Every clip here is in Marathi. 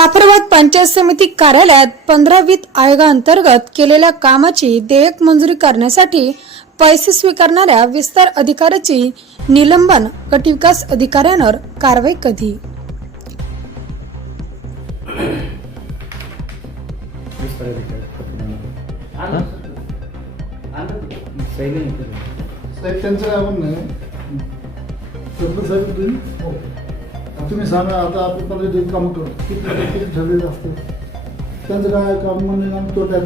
जाफराबाद पंचायत समिती कार्यालयात 15 वित्त आयोगाअंतर्गत केलेल्या कामाची देयक मंजुरी करण्यासाठी पैसे स्वीकारणाऱ्या विस्तार अधिकाऱ्याची निलंबन गटविकास अधिकाऱ्यांवर कारवाई कधी? तुम्ही सांगा आता आपण 15 दिवस काम करतो किती ठरलेलं असतं त्यांचं काय काम म्हणजे आम्ही तोट्यात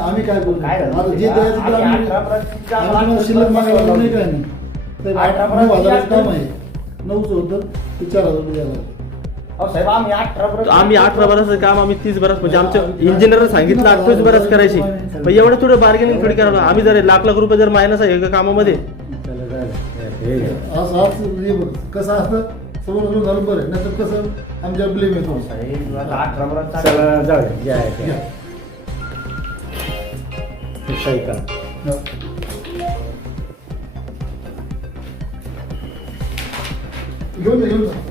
आम्ही काय करू आता जे द्यायचं शिल्लक मागायला नाही काय नाही तर 9,000 काम आहे 9चं होतं ते 4,000 द्यायला आम्ही 18 बराच काम आम्ही 30 बराच म्हणजे आमच्या इंजिनियर सांगितलं 28 बराच करायची पण एवढं थोडं बार्गेनिंग थोडी करावं आम्ही जर लाख रुपये जर मायनस आहे एका कामामध्ये कसं असतं समोर झालं बरं नाही तर कसं आमच्या ब्लेम येतो घेऊन जा